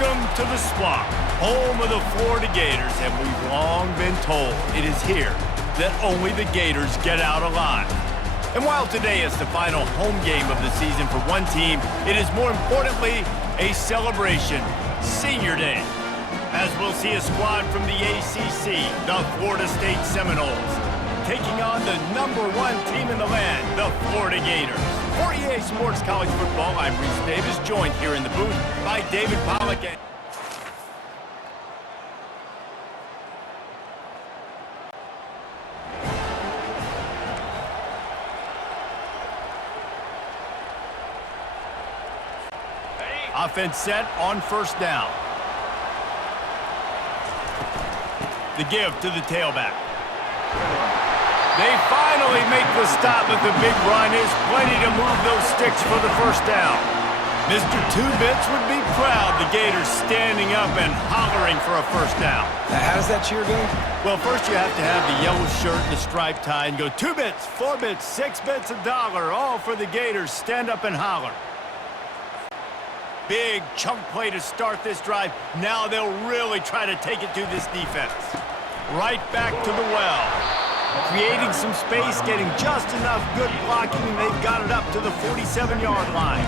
Welcome to the Swamp, home of the Florida Gators, and we've long been told it is here that only the Gators get out alive. And while today is the final home game of the season for one team, it is more importantly a celebration, Senior Day, as we'll see a squad from the ACC, the Florida State Seminoles, taking on the #1 team in the land, the Florida Gators. For EA Sports College Football, I'm Reese Davis, joined here in the booth by David Pollack. Offense set on first down. The give to the tailback. They finally make the stop, but the big run is plenty to move those sticks for the first down. Mr. Two-Bits would be proud, the Gators standing up and hollering for a first down. How does that cheer go? Well, first you have to have the yellow shirt and the striped tie and go 2 bits, 4 bits, 6 bits, $1, all for the Gators. Stand up and holler. Big chunk play to start this drive. Now they'll really try to take it to this defense. Right back to the well. Creating some space, getting just enough good blocking, and they've got it up to the 47-yard line.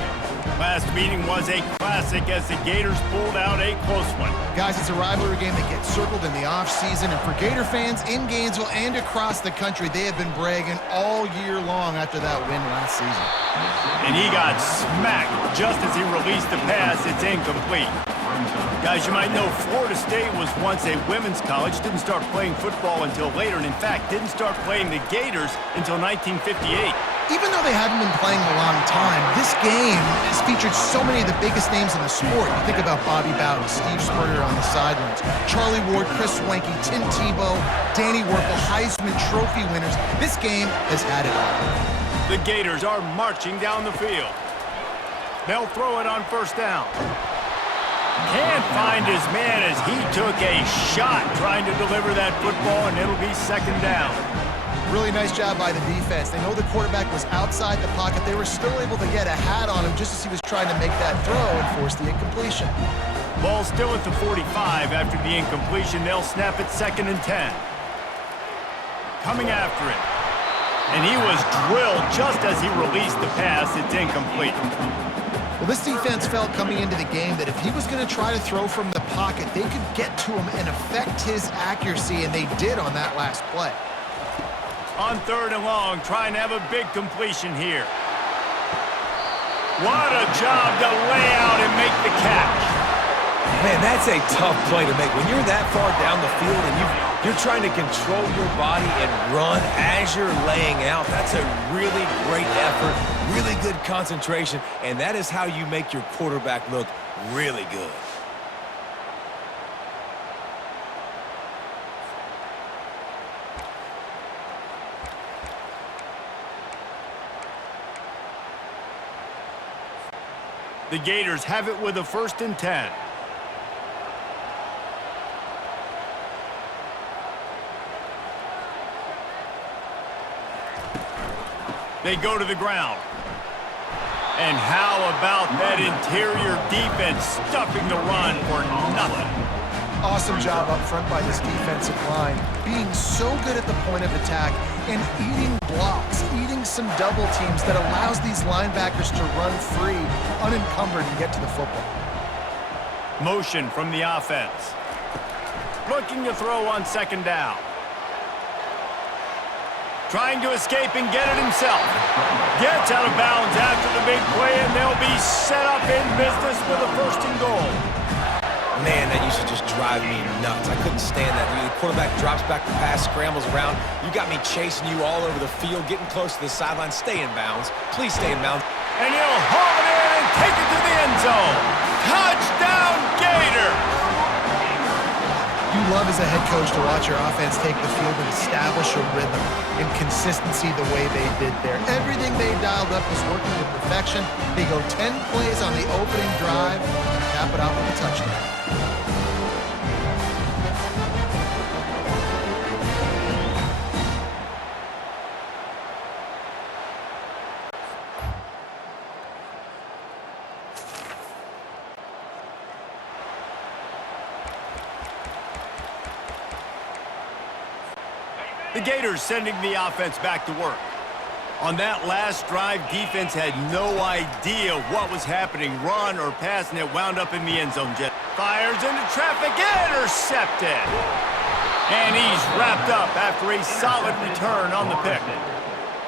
Last meeting was a classic as the Gators pulled out a close one. Guys, it's a rivalry game that gets circled in the offseason, and for Gator fans in Gainesville and across the country, they have been bragging all year long after that win last season. And he got smacked just as he released the pass. It's incomplete. Guys, you might know Florida State was once a women's college, didn't start playing football until later, and in fact, didn't start playing the Gators until 1958. Even though they haven't been playing a long time, this game has featured so many of the biggest names in the sport. You think about Bobby Bowden, Steve Spurrier on the sidelines, Charlie Ward, Chris Swanky, Tim Tebow, Danny Werfel, Heisman Trophy winners. This game has had it all. The Gators are marching down the field. They'll throw it on first down. Can't find his man as he took a shot trying to deliver that football, and it'll be second down. Really nice job by the defense. They know the quarterback was outside the pocket. They were still able to get a hat on him just as he was trying to make that throw and force the incompletion. Ball still at the 45 after the incompletion. They'll snap it 2nd and 10. Coming after it. And he was drilled just as he released the pass. It's incomplete. Well, this defense felt coming into the game that if he was going to try to throw from the pocket, they could get to him and affect his accuracy, and they did on that last play. On 3rd and long, trying to have a big completion here. What a job to lay out and make the catch. Man, that's a tough play to make. When you're that far down the field and you're trying to control your body and run as you're laying out, that's a really great effort, really good concentration, and that is how you make your quarterback look really good. The Gators have it with a 1st and 10. They go to the ground. And how about that interior defense stuffing the run for nothing? Awesome job up front by this defensive line, being so good at the point of attack and eating blocks, eating some double teams that allows these linebackers to run free, unencumbered, and get to the football. Motion from the offense. Looking to throw on 2nd down. Trying to escape and get it himself. Gets out of bounds after the big play, and they'll be set up in business with a 1st and goal. Man, that used to just drive me nuts. I couldn't stand that. When the quarterback drops back the pass, scrambles around, you got me chasing you all over the field, getting close to the sideline. Stay in bounds. Please stay in bounds. And he'll haul it in and take it to the end zone. Touchdown, Gator! You love as a head coach to watch your offense take the field and establish a rhythm and consistency the way they did there. Everything they dialed up was working to perfection. They go 10 plays on the opening drive, cap it off with a touchdown. Gators sending the offense back to work. On that last drive, defense had no idea what was happening, run or pass, and it wound up in the end zone. Jet fires into traffic, intercepted. And he's wrapped up after a solid return on the pick.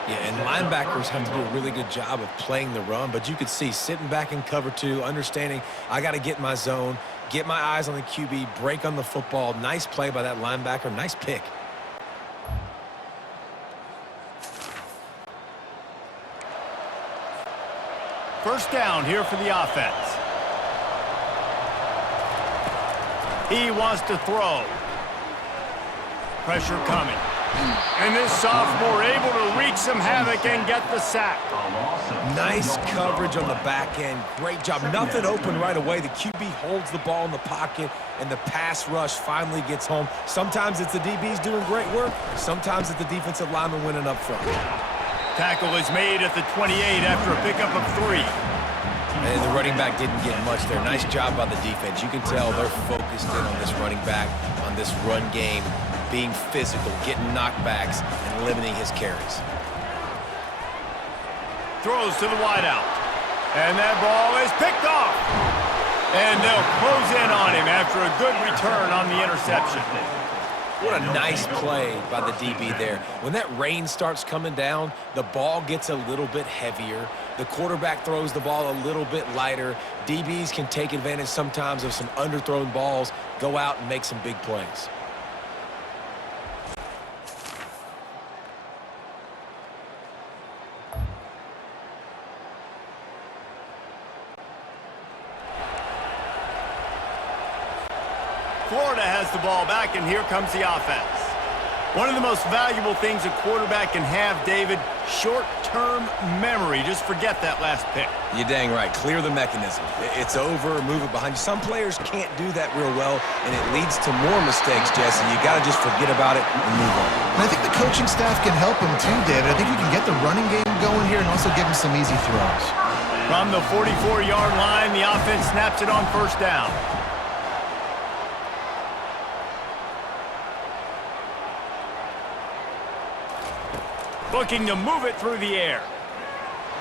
Yeah, and linebackers have to do a really good job of playing the run, but you could see sitting back in cover two, understanding I got to get in my zone, get my eyes on the QB, break on the football. Nice play by that linebacker, nice pick. First down here for the offense. He wants to throw. Pressure coming. And this sophomore able to wreak some havoc and get the sack. Nice coverage on the back end. Great job. Nothing open right away. The QB holds the ball in the pocket, and the pass rush finally gets home. Sometimes it's the DBs doing great work. Sometimes it's the defensive lineman winning up front. Tackle is made at the 28 after a pickup of 3. And the running back didn't get much there. Nice job by the defense. You can tell they're focused in on this running back, on this run game, being physical, getting knockbacks, and limiting his carries. Throws to the wideout. And that ball is picked off. And they'll close in on him after a good return on the interception. What a nice play by the DB there. When that rain starts coming down, the ball gets a little bit heavier. The quarterback throws the ball a little bit lighter. DBs can take advantage sometimes of some underthrown balls, go out and make some big plays. Florida has the ball back, and here comes the offense. One of the most valuable things a quarterback can have, David, short-term memory. Just forget that last pick. You're dang right. Clear the mechanism. It's over, move it behind you. Some players can't do that real well, and it leads to more mistakes, Jesse. You got to just forget about it and move on. And I think the coaching staff can help him too, David. I think you can get the running game going here and also give him some easy throws. From the 44-yard line, the offense snaps it on first down. Looking to move it through the air.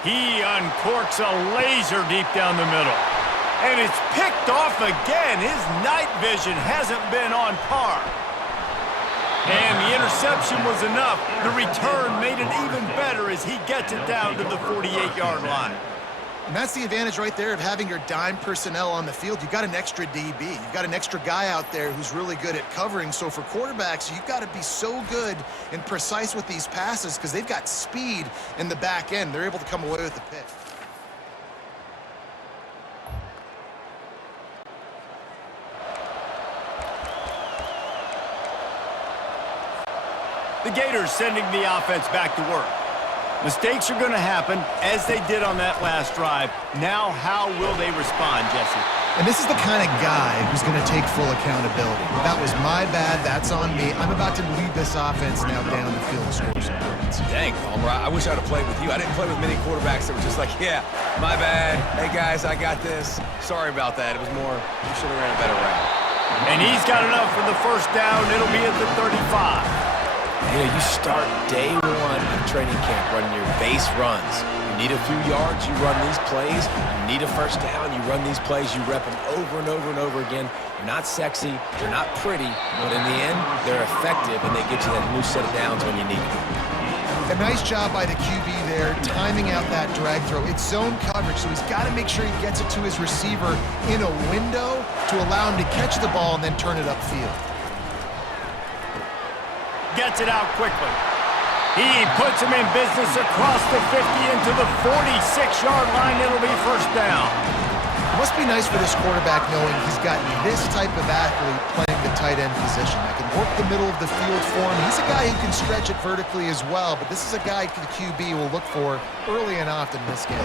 He uncorks a laser deep down the middle. And it's picked off again. His night vision hasn't been on par. And the interception was enough. The return made it even better as he gets it down to the 48-yard line. And that's the advantage right there of having your dime personnel on the field. You've got an extra DB. You've got an extra guy out there who's really good at covering. So for quarterbacks, you've got to be so good and precise with these passes because they've got speed in the back end. They're able to come away with the pick. The Gators sending the offense back to work. Mistakes are going to happen, as they did on that last drive. Now, how will they respond, Jesse? And this is the kind of guy who's going to take full accountability. That was my bad. That's on me. I'm about to lead this offense now down the field and score some points. Dang, Palmer, I wish I'd have played with you. I didn't play with many quarterbacks that were just like, yeah, my bad. Hey, guys, I got this. Sorry about that. It was more, you should have ran a better route. And he's got enough for the first down. It'll be at the 35. You know, you start day one of training camp running your base runs. You need a few yards, you run these plays. You need a first down, you run these plays. You rep them over and over and over again. They're not sexy, they're not pretty, but in the end, they're effective, and they get you that new set of downs when you need them. A nice job by the QB there, timing out that drag throw. It's zone coverage, so he's got to make sure he gets it to his receiver in a window to allow him to catch the ball and then turn it upfield. Gets it out quickly. He puts him in business across the 50 into the 46-yard line. It'll be first down. It must be nice for this quarterback knowing he's got this type of athlete playing the tight end position that can work the middle of the field for him. He's a guy who can stretch it vertically as well, but this is a guy the QB will look for early and often in this game.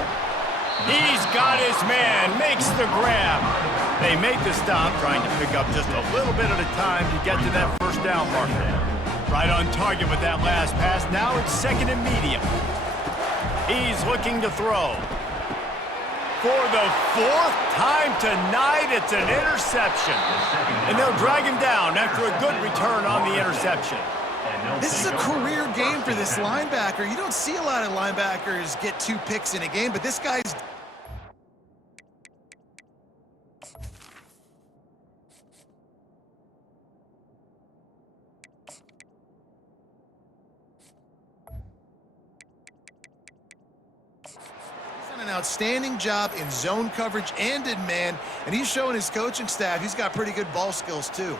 He's got his man, makes the grab. They make the stop, trying to pick up just a little bit at a time to get to that first down marker. Right on target with that last pass. Now it's second and medium. He's looking to throw. For the fourth time tonight, it's an interception. And they'll drag him down after a good return on the interception. This is a career game for this linebacker. You don't see a lot of linebackers get 2 picks in a game, but this guy's... an outstanding job in zone coverage and in man, and he's showing his coaching staff he's got pretty good ball skills too.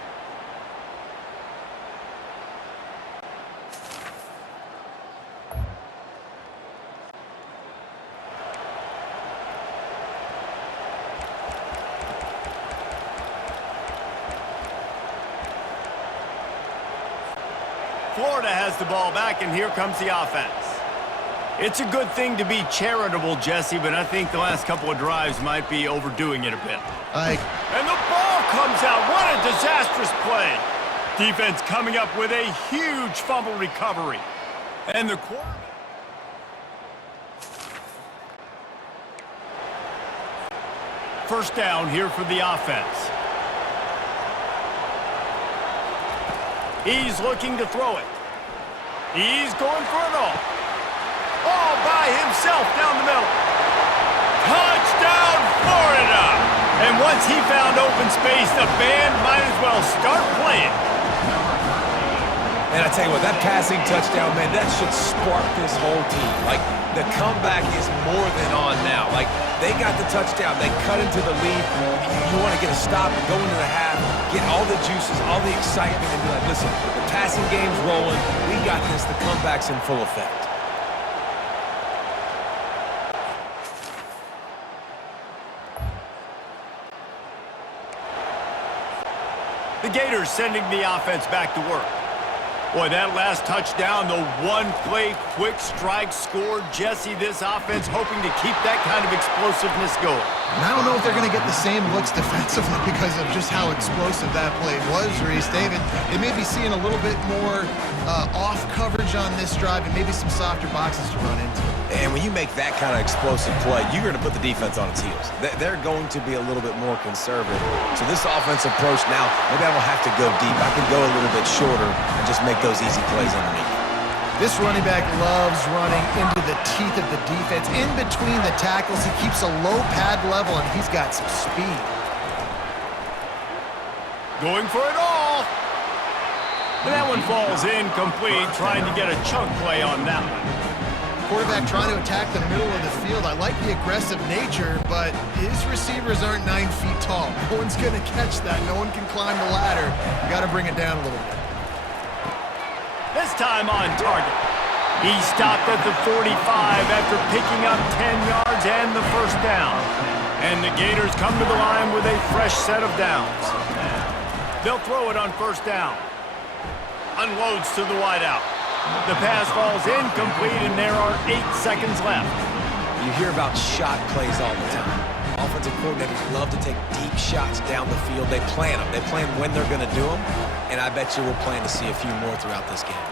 Florida has the ball back, and here comes the offense. It's a good thing to be charitable, Jesse, but I think the last couple of drives might be overdoing it a bit. And the ball comes out. What a disastrous play. Defense coming up with a huge fumble recovery. And the quarterback... First down here for the offense. He's looking to throw it. He's going for it all. All by himself down the middle. Touchdown, Florida! And once he found open space, the band might as well start playing. And I tell you what, that passing touchdown, man, that should spark this whole team. Like, the comeback is more than on now. Like, they got the touchdown. They cut into the lead. You want to get a stop and go into the half, get all the juices, all the excitement, and be like, listen, the passing game's rolling. We got this. The comeback's in full effect. The Gators sending the offense back to work. Boy, that last touchdown, the one-play quick strike score. Jesse, this offense hoping to keep that kind of explosiveness going. And I don't know if they're going to get the same looks defensively because of just how explosive that play was, Reese. David, they may be seeing a little bit more off coverage on this drive and maybe some softer boxes to run into. And when you make that kind of explosive play, you're going to put the defense on its heels. They're going to be a little bit more conservative. So this offensive approach now, maybe I don't have to go deep. I can go a little bit shorter and just make those easy plays underneath. This running back loves running into the teeth of the defense. In between the tackles, he keeps a low pad level, and he's got some speed. Going for it all. And that one falls incomplete, trying to get a chunk play on that one. Quarterback trying to attack the middle of the field. I like the aggressive nature, but his receivers aren't 9 feet tall. No one's going to catch that. No one can climb the ladder. You got to bring it down a little bit. This time on target. He stopped at the 45 after picking up 10 yards and the first down. And the Gators come to the line with a fresh set of downs. They'll throw it on first down. Unloads to the wideout. The pass falls incomplete, and there are 8 seconds left. You hear about shot plays all the time. Offensive coordinators love to take deep shots down the field. They plan them. They plan when they're going to do them, and I bet you we'll plan to see a few more throughout this game.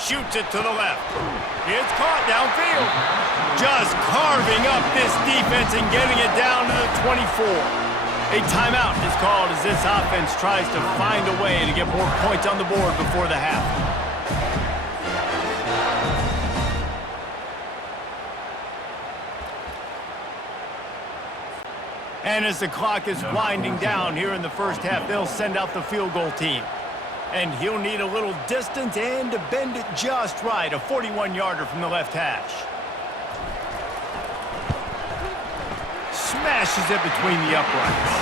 Shoots it to the left. It's caught downfield. Just carving up this defense and getting it down to the 24. A timeout is called as this offense tries to find a way to get more points on the board before the half. And as the clock is winding down here in the first half, they'll send out the field goal team. And he'll need a little distance and to bend it just right. A 41-yarder from the left hash. Smashes it between the uprights.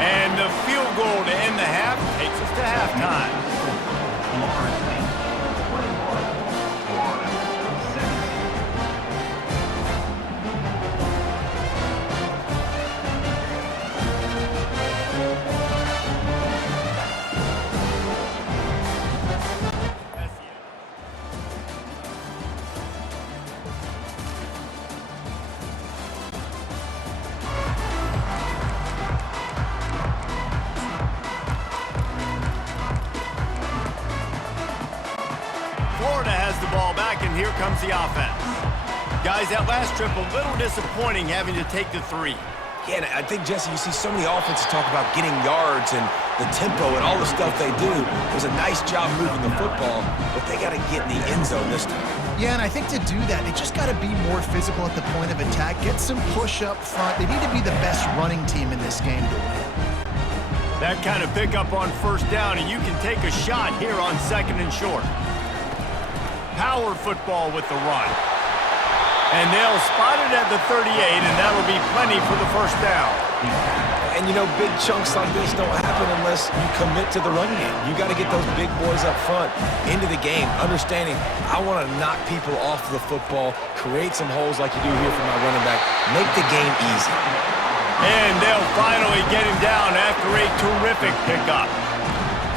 And the field goal to end the half takes us to halftime. Florida has the ball back, and here comes the offense. Guys, that last trip a little disappointing having to take the 3. Yeah, and I think, Jesse, you see so many offenses talk about getting yards and the tempo and all the stuff they do. It was a nice job moving the football, but they got to get in the end zone this time. Yeah, and I think to do that, they just got to be more physical at the point of attack, get some push up front. They need to be the best running team in this game to win. That kind of pickup on first down, and you can take a shot here on 2nd and short. Power football with the run. And they'll spot it at the 38, and that'll be plenty for the first down. And, you know, big chunks like this don't happen unless you commit to the run game. You got to get those big boys up front into the game, understanding I want to knock people off the football, create some holes like you do here for my running back, make the game easy. And they'll finally get him down after a terrific pickup.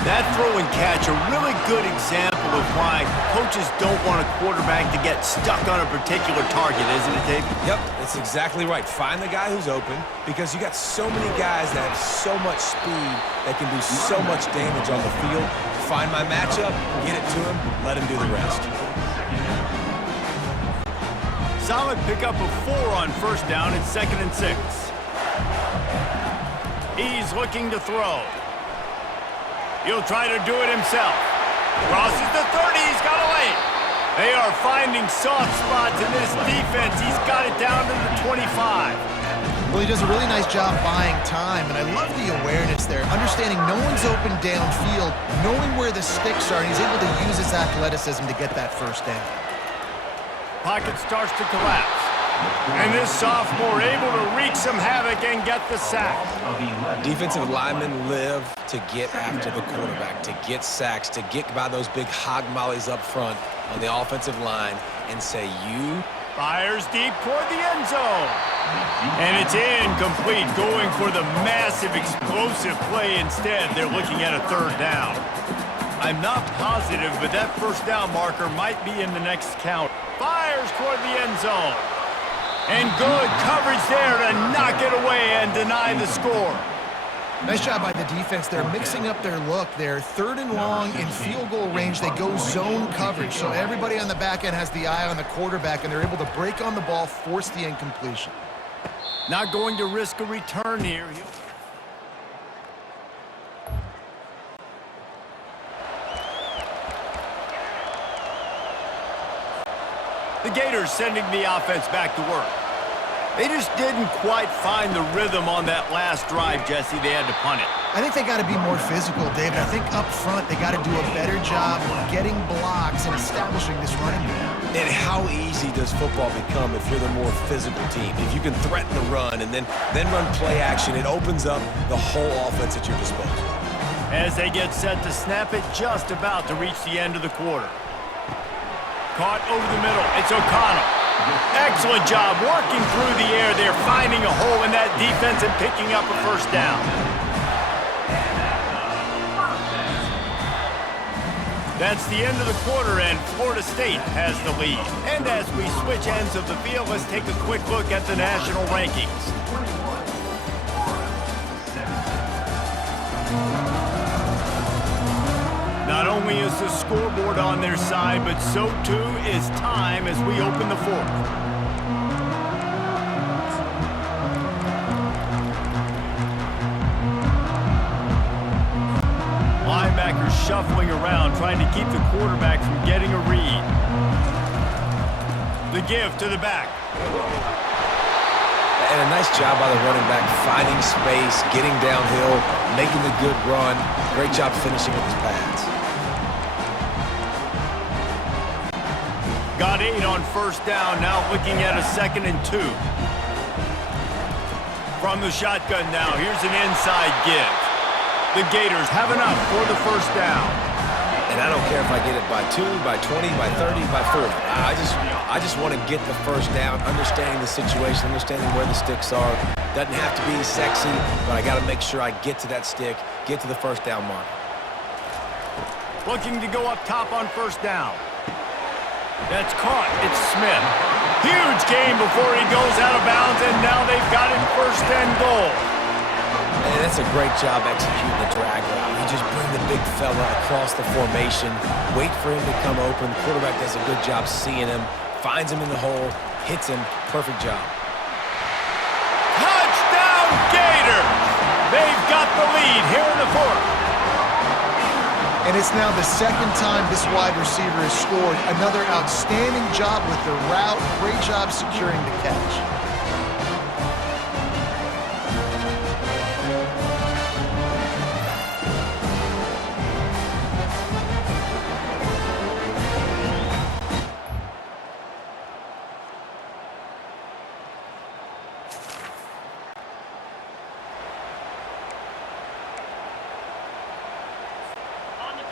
That throw and catch, a really good example of why coaches don't want a quarterback to get stuck on a particular target, isn't it, David? Yep, that's exactly right. Find the guy who's open because you got so many guys that have so much speed that can do so much damage on the field. Find my matchup, get it to him, let him do the rest. Solid pickup of 4 on first down at 2nd and 6. He's looking to throw. He'll try to do it himself. Crosses the 30, he's got a lane. They are finding soft spots in this defense. He's got it down to the 25. Well, he does a really nice job buying time, and I love the awareness there, understanding no one's open downfield, knowing where the sticks are, and he's able to use his athleticism to get that first down. Pocket starts to collapse. And this sophomore able to wreak some havoc and get the sack. Defensive linemen live to get after the quarterback, to get sacks, to get by those big hog mollies up front on the offensive line and say, you. Fires deep toward the end zone. And it's incomplete, going for the massive explosive play instead. They're looking at a 3rd down. I'm not positive, but that first down marker might be in the next count. Fires toward the end zone. And good coverage there to knock it away and deny the score. Nice job by the defense. They're mixing up their look. They're 3rd and long in field goal range. They go zone coverage. So everybody on the back end has the eye on the quarterback, and they're able to break on the ball, force the incompletion. Not going to risk a return here. The Gators sending the offense back to work. They just didn't quite find the rhythm on that last drive, Jesse. They had to punt it. I think they got to be more physical, David. I think up front they got to do a better job getting blocks and establishing this running game. And how easy does football become if you're the more physical team? If you can threaten the run and then run play action, it opens up the whole offense at your disposal. As they get set to snap it, just about to reach the end of the quarter. Caught over the middle. It's O'Connell. Excellent job working through the air. They're finding a hole in that defense and picking up a first down. That's the end of the quarter, and Florida State has the lead. And as we switch ends of the field, let's take a quick look at the national rankings. Not only is the scoreboard on their side, but so too is time as we open the 4th. Linebackers shuffling around, trying to keep the quarterback from getting a read. The give to the back. And a nice job by the running back, finding space, getting downhill, making the good run. Great job finishing with his pads. Got 8 on first down, now looking at a 2nd and 2. From the shotgun now, here's an inside give. The Gators have enough for the first down. And I don't care if I get it by 2, by 20, by 30, by 40. I just want to get the first down, understanding the situation, understanding where the sticks are. Doesn't have to be sexy, but I got to make sure I get to that stick, get to the first down mark. Looking to go up top on first down. That's caught. It's Smith. Huge gain before he goes out of bounds, and now they've got it 1st and goal. And that's a great job executing the drag route. You just bring the big fella across the formation, wait for him to come open. The quarterback does a good job seeing him, finds him in the hole, hits him. Perfect job. Touchdown, They've got the lead here in the fourth. And it's now the second time this wide receiver has scored. Another outstanding job with the route. Great job securing the catch.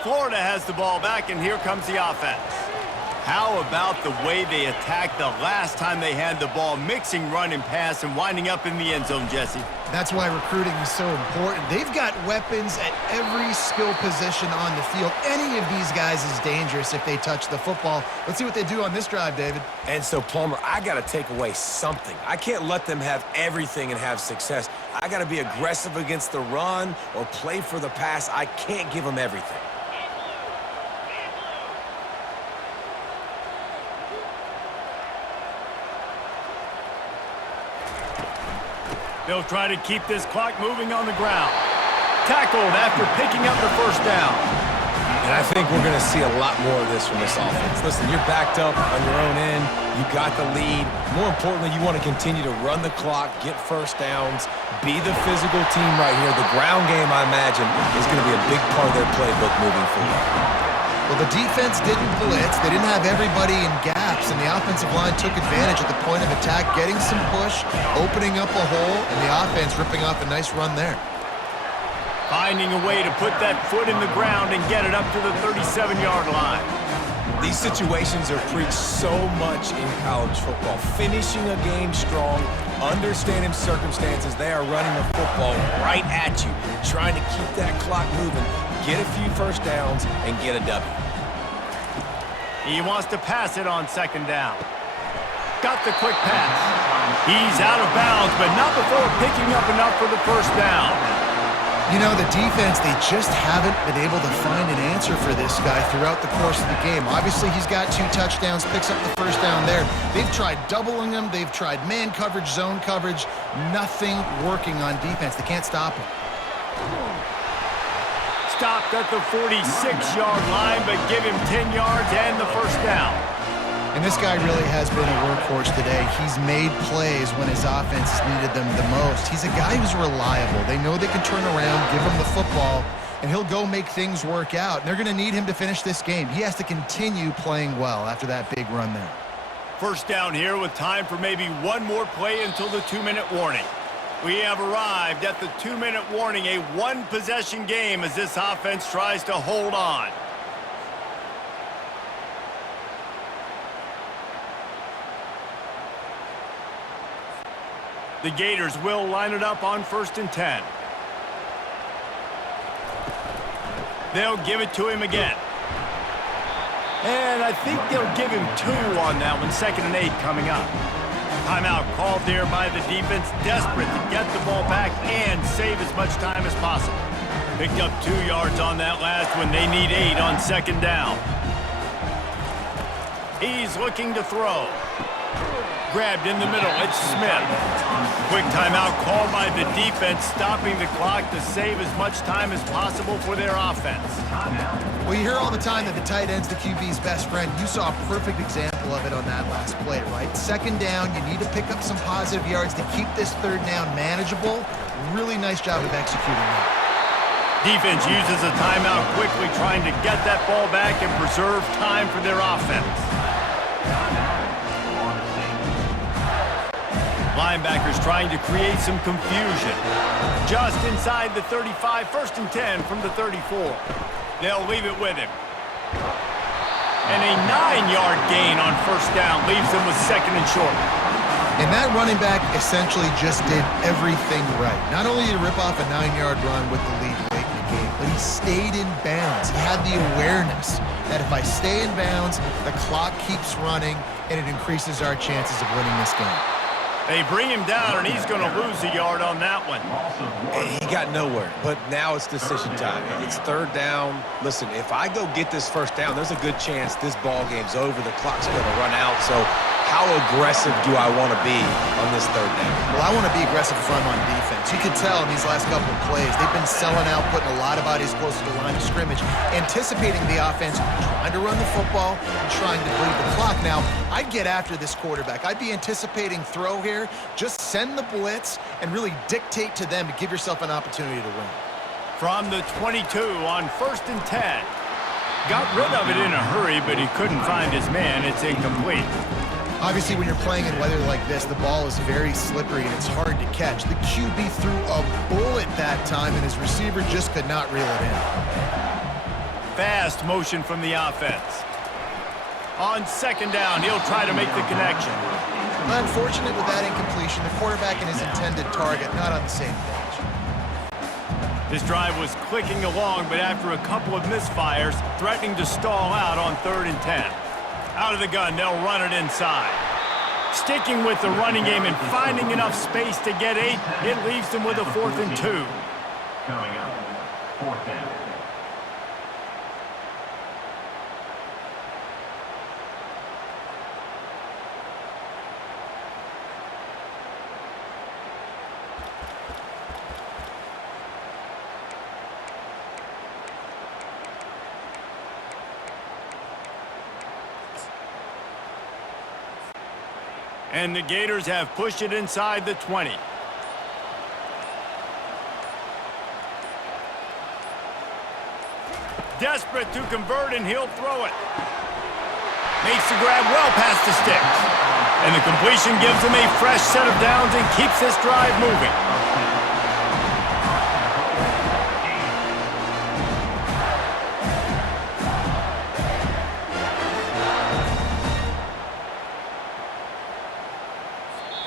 Florida has the ball back, and here comes the offense. How about the way they attacked the last time they had the ball, mixing run and pass and winding up in the end zone, Jesse? That's why recruiting is so important. They've got weapons at every skill position on the field. Any of these guys is dangerous if they touch the football. Let's see what they do on this drive, David. And so, Palmer, I got to take away something. I can't let them have everything and have success. I got to be aggressive against the run or play for the pass. I can't give them everything. They'll try to keep this clock moving on the ground. Tackled after picking up the first down. And I think we're going to see a lot more of this from this offense. Listen, you're backed up on your own end. You got the lead. More importantly, you want to continue to run the clock, get first downs, be the physical team right here. The ground game, I imagine, is going to be a big part of their playbook moving forward. Well, the defense didn't blitz. They didn't have everybody in gaps, and the offensive line took advantage at the point of attack, getting some push, opening up a hole, and the offense ripping off a nice run there. Finding a way to put that foot in the ground and get it up to the 37-yard line. These situations are preached so much in college football. Finishing a game strong, understanding circumstances. They are running the football right at you, trying to keep that clock moving, get a few first downs, and get a W. He wants to pass it on second down. Got the quick pass. He's out of bounds, but not before picking up enough for the first down. You know, the defense, they just haven't been able to find an answer for this guy throughout the course of the game. Obviously, he's got 2 touchdowns, picks up the first down there. They've tried doubling him. They've tried man coverage, zone coverage. Nothing working on defense. They can't stop him. Stopped at the 46-yard line, but give him 10 yards and the first down. And this guy really has been a workhorse today. He's made plays when his offense has needed them the most. He's a guy who's reliable. They know they can turn around, give him the football, and he'll go make things work out. And they're going to need him to finish this game. He has to continue playing well after that big run there. First down here with time for maybe one more play until the 2-minute warning. We have arrived at the 2-minute warning, a one-possession game as this offense tries to hold on. The Gators will line it up on 1st and 10. They'll give it to him again. And I think they'll give him 2 on that one, 2nd and 8 coming up. Timeout called there by the defense, desperate to get the ball back and save as much time as possible. Picked up 2 yards on that last one. They need 8 on 2nd down. He's looking to throw. Grabbed in the middle, it's Smith. Quick timeout called by the defense, stopping the clock to save as much time as possible for their offense. Well, you hear all the time that the tight end's the QB's best friend. You saw a perfect example of it on that last play, right? 2nd down, you need to pick up some positive yards to keep this 3rd down manageable. Really nice job of executing that. Defense uses a timeout quickly, trying to get that ball back and preserve time for their offense. Linebackers trying to create some confusion. Just inside the 35, 1st and 10 from the 34. They'll leave it with him. And a 9-yard gain on 1st down leaves them with 2nd and short. And that running back essentially just did everything right. Not only did he rip off a 9-yard run with the lead late in the game, but he stayed in bounds. He had the awareness that if I stay in bounds, the clock keeps running, and it increases our chances of winning this game. They bring him down, and he's going to lose a yard on that one. And he got nowhere, but now it's decision time. It's 3rd down. Listen, if I go get this 1st down, there's a good chance this ball game's over. The clock's going to run out, so how aggressive do I want to be on this third down? Well, I want to be aggressive if I'm on defense. You can tell in these last couple of plays, they've been selling out, putting a lot of bodies close to the line of scrimmage, anticipating the offense, trying to run the football, and trying to bleed the clock. Now, I'd get after this quarterback. I'd be anticipating throw here. Just send the blitz and really dictate to them to give yourself an opportunity to win. From the 22 on 1st and 10. Got rid of it in a hurry, but he couldn't find his man. It's incomplete. Obviously, when you're playing in weather like this, the ball is very slippery and it's hard to catch. The QB threw a bullet that time, and his receiver just could not reel it in. Fast motion from the offense. On 2nd down, he'll try to make the connection. Unfortunate with that incompletion, the quarterback and his intended target not on the same page. This drive was clicking along, but after a couple of misfires, threatening to stall out on 3rd and 10. Out of the gun, they'll run it inside. Sticking with the running game and finding enough space to get 8, it leaves them with a 4th and 2. Coming up, 4th down. And the Gators have pushed it inside the 20. Desperate to convert, and he'll throw it. Makes the grab well past the sticks. And the completion gives him a fresh set of downs and keeps this drive moving.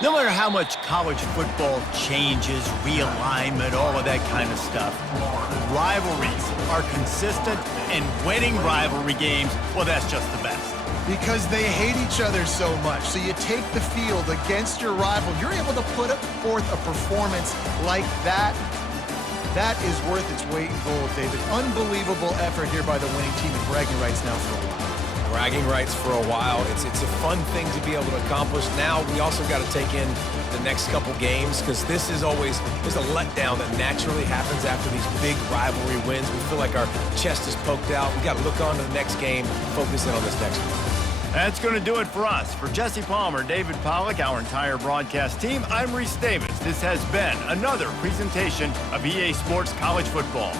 No matter how much college football changes, realignment, all of that kind of stuff, rivalries are consistent, and winning rivalry games, well, that's just the best. Because they hate each other so much. So you take the field against your rival, you're able to put forth a performance like that. That is worth its weight in gold, David. Unbelievable effort here by the winning team, and bragging rights now for a while. Bragging rights for a while. It's a fun thing to be able to accomplish. Now we also got to take in the next couple games, because this is always, there's a letdown that naturally happens after these big rivalry wins. We feel like our chest is poked out. We got to look on to the next game, focus in on this next one. That's going to do it for us. For Jesse Palmer, David Pollack, our entire broadcast team, I'm Reese Davis. This has been another presentation of EA Sports College Football.